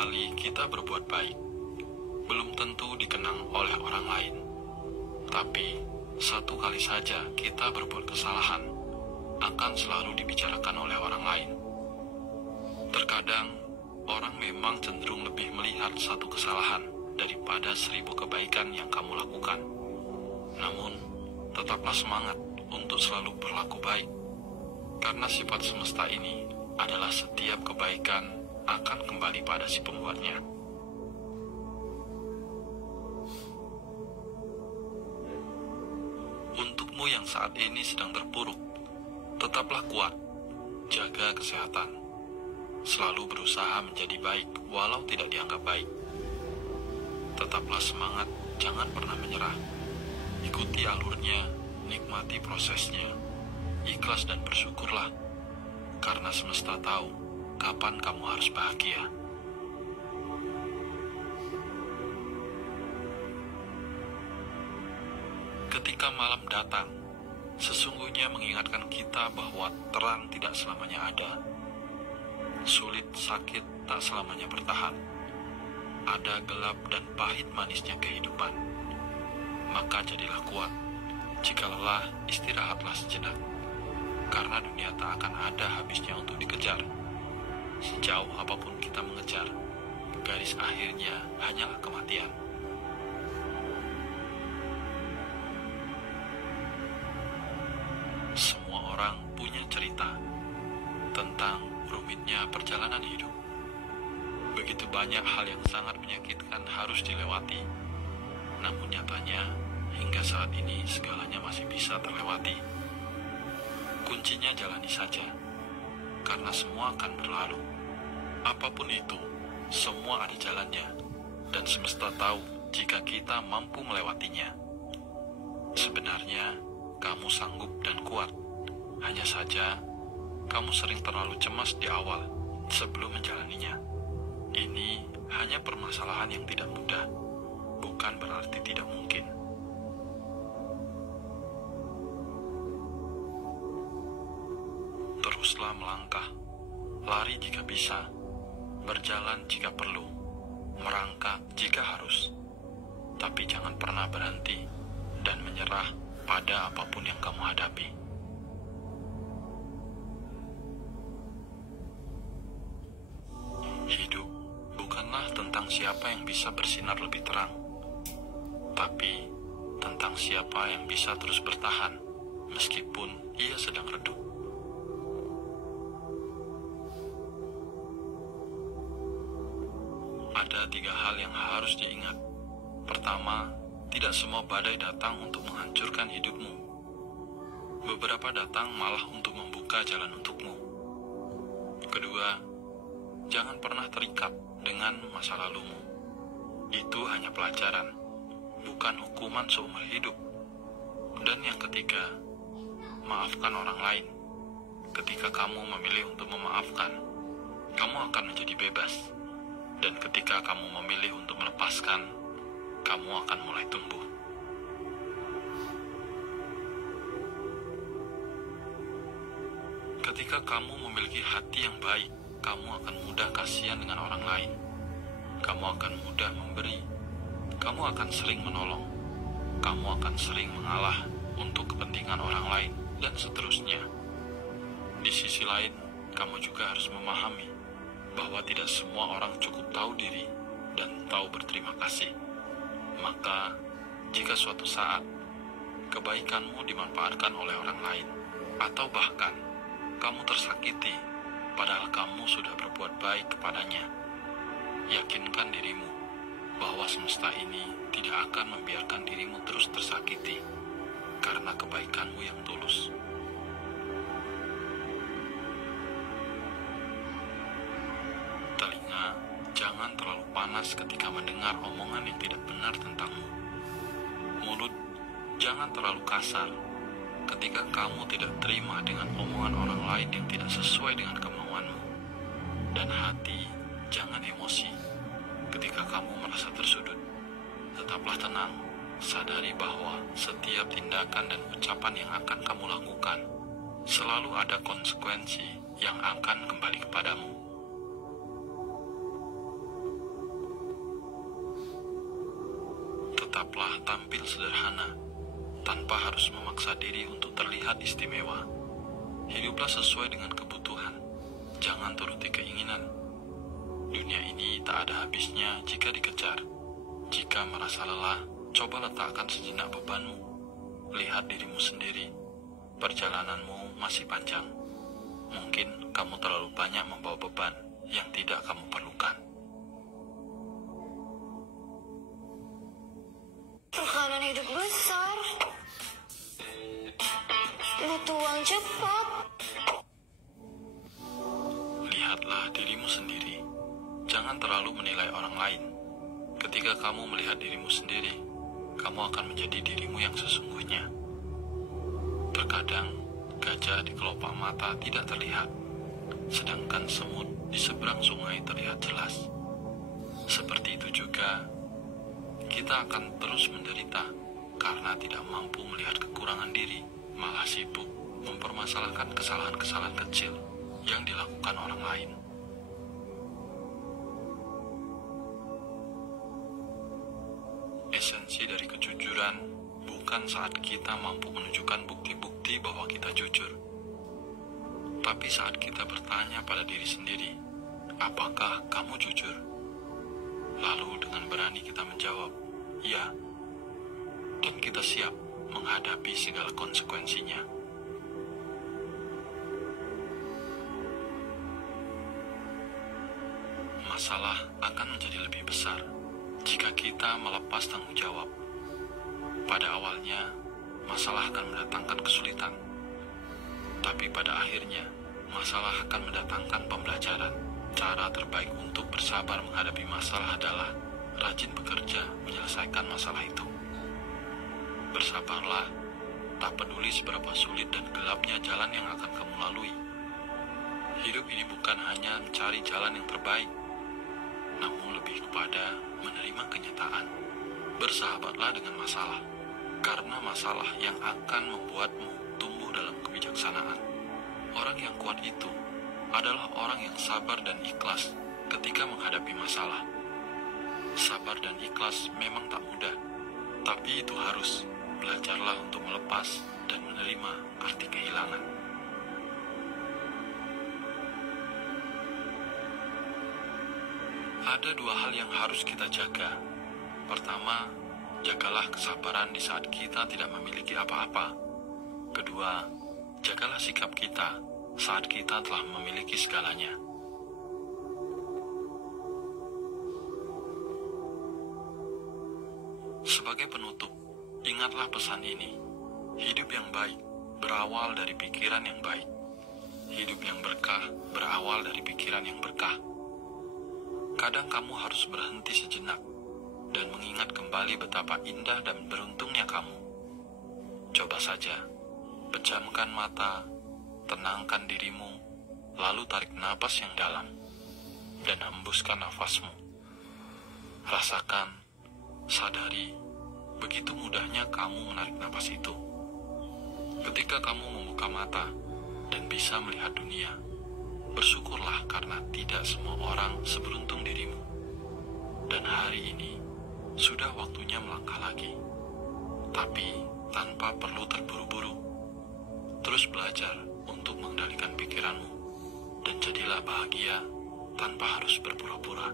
kali kita berbuat baik, belum tentu dikenang oleh orang lain. Tapi, satu kali saja kita berbuat kesalahan, akan selalu dibicarakan oleh orang lain. Terkadang, orang memang cenderung lebih melihat satu kesalahan daripada 1000 kebaikan yang kamu lakukan. Namun, tetaplah semangat untuk selalu berlaku baik, karena sifat semesta ini adalah setiap kebaikan akan kembali pada si pembuatnya. Untukmu yang saat ini sedang terpuruk, tetaplah kuat, jaga kesehatan, selalu berusaha menjadi baik walau tidak dianggap baik. Tetaplah semangat, jangan pernah menyerah. Ikuti alurnya, nikmati prosesnya, ikhlas dan bersyukurlah, karena semesta tahu kapan kamu harus bahagia. Ketika malam datang, sesungguhnya mengingatkan kita bahwa terang tidak selamanya ada. Sulit, sakit tak selamanya bertahan. Ada gelap dan pahit manisnya kehidupan. Maka jadilah kuat. Jika lelah, istirahatlah sejenak. Karena dunia tak akan ada habisnya untuk dikejar. Sejauh apapun kita mengejar, garis akhirnya hanyalah kematian. Semua orang punya cerita tentang rumitnya perjalanan hidup. Begitu banyak hal yang sangat menyakitkan harus dilewati. Namun nyatanya, hingga saat ini segalanya masih bisa terlewati. Kuncinya jalani saja, karena semua akan berlalu. Apapun itu, semua ada jalannya, dan semesta tahu jika kita mampu melewatinya. Sebenarnya, kamu sanggup dan kuat. Hanya saja, kamu sering terlalu cemas di awal sebelum menjalaninya. Ini hanya permasalahan yang tidak mudah, bukan berarti tidak mungkin. Teruslah melangkah, lari jika bisa, berjalan jika perlu, merangkak jika harus. Tapi jangan pernah berhenti dan menyerah pada apapun yang kamu hadapi. Hidup bukanlah tentang siapa yang bisa bersinar lebih terang, tapi tentang siapa yang bisa terus bertahan meskipun ia sedang redup. Ada 3 hal yang harus diingat. Pertama, tidak semua badai datang untuk menghancurkan hidupmu. Beberapa datang malah untuk membuka jalan untukmu. Kedua, jangan pernah terikat dengan masa lalumu. Itu hanya pelajaran, bukan hukuman seumur hidup. Dan yang ketiga, maafkan orang lain. Ketika kamu memilih untuk memaafkan, kamu akan menjadi bebas. Dan ketika kamu memilih untuk melepaskan, kamu akan mulai tumbuh. Ketika kamu memiliki hati yang baik, kamu akan mudah kasihan dengan orang lain. Kamu akan mudah memberi. Kamu akan sering menolong. Kamu akan sering mengalah untuk kepentingan orang lain, dan seterusnya. Di sisi lain, kamu juga harus memahami bahwa tidak semua orang cukup tahu diri dan tahu berterima kasih. Maka, jika suatu saat kebaikanmu dimanfaatkan oleh orang lain, atau bahkan kamu tersakiti padahal kamu sudah berbuat baik kepadanya, yakinkan dirimu bahwa semesta ini tidak akan membiarkan dirimu terus tersakiti karena kebaikanmu yang tulus. Telinga jangan terlalu panas ketika mendengar omongan yang tidak benar tentangmu. Mulut jangan terlalu kasar ketika kamu tidak terima dengan omongan orang lain yang tidak sesuai dengan kemauanmu. Dan hati jangan emosi ketika kamu merasa tersudut. Tetaplah tenang, sadari bahwa setiap tindakan dan ucapan yang akan kamu lakukan selalu ada konsekuensi yang akan kembali kepadamu. Tetaplah tampil sederhana, tanpa harus memaksa diri untuk terlihat istimewa. Hiduplah sesuai dengan kebutuhan, jangan turuti keinginan. Dunia ini tak ada habisnya jika dikejar. Jika merasa lelah, coba letakkan sejenak bebanmu. Lihat dirimu sendiri, perjalananmu masih panjang. Mungkin kamu terlalu banyak membawa beban yang tidak kamu perlukan. Tekanan hidup besar, butuh uang cepat. Lihatlah dirimu sendiri, jangan terlalu menilai orang lain. Ketika kamu melihat dirimu sendiri, kamu akan menjadi dirimu yang sesungguhnya. Terkadang, gajah di kelopak mata tidak terlihat, sedangkan semut di seberang sungai terlihat jelas. Seperti itu juga, kita akan terus menderita karena tidak mampu melihat kekurangan diri, malah sibuk mempermasalahkan kesalahan-kesalahan kecil yang dilakukan orang lain. Esensi dari kejujuran bukan saat kita mampu menunjukkan bukti-bukti bahwa kita jujur, tapi saat kita bertanya pada diri sendiri, apakah kamu jujur? Lalu dengan berani kita menjawab, ya, dan kita siap menghadapi segala konsekuensinya. Masalah akan menjadi lebih besar jika kita melepas tanggung jawab. Pada awalnya, masalah akan mendatangkan kesulitan, tapi pada akhirnya, masalah akan mendatangkan pembelajaran. Cara terbaik untuk bersabar menghadapi masalah adalah rajin bekerja menyelesaikan masalah itu. Bersabarlah, tak peduli seberapa sulit dan gelapnya jalan yang akan kamu lalui. Hidup ini bukan hanya mencari jalan yang terbaik, namun lebih kepada menerima kenyataan. Bersahabatlah dengan masalah, karena masalah yang akan membuatmu tumbuh dalam kebijaksanaan. Orang yang kuat itu adalah orang yang sabar dan ikhlas ketika menghadapi masalah. Sabar dan ikhlas memang tak mudah, tapi itu harus. Belajarlah untuk melepas dan menerima arti kehilangan. Ada dua hal yang harus kita jaga. Pertama, jagalah kesabaran di saat kita tidak memiliki apa-apa. Kedua, jagalah sikap kita saat kita telah memiliki segalanya. Sebagai penutup, ingatlah pesan ini. Hidup yang baik berawal dari pikiran yang baik. Hidup yang berkah berawal dari pikiran yang berkah. Kadang kamu harus berhenti sejenak dan mengingat kembali betapa indah dan beruntungnya kamu. Coba saja, pejamkan mata, tenangkan dirimu, lalu tarik napas yang dalam, dan hembuskan nafasmu. Rasakan, sadari, begitu mudahnya kamu menarik napas itu. Ketika kamu membuka mata dan bisa melihat dunia, bersyukurlah karena tidak semua orang seberuntung dirimu. Dan hari ini, sudah waktunya melangkah lagi, tapi tanpa perlu terburu-buru. Terus belajar untuk mengendalikan pikiranmu, dan jadilah bahagia tanpa harus berpura-pura.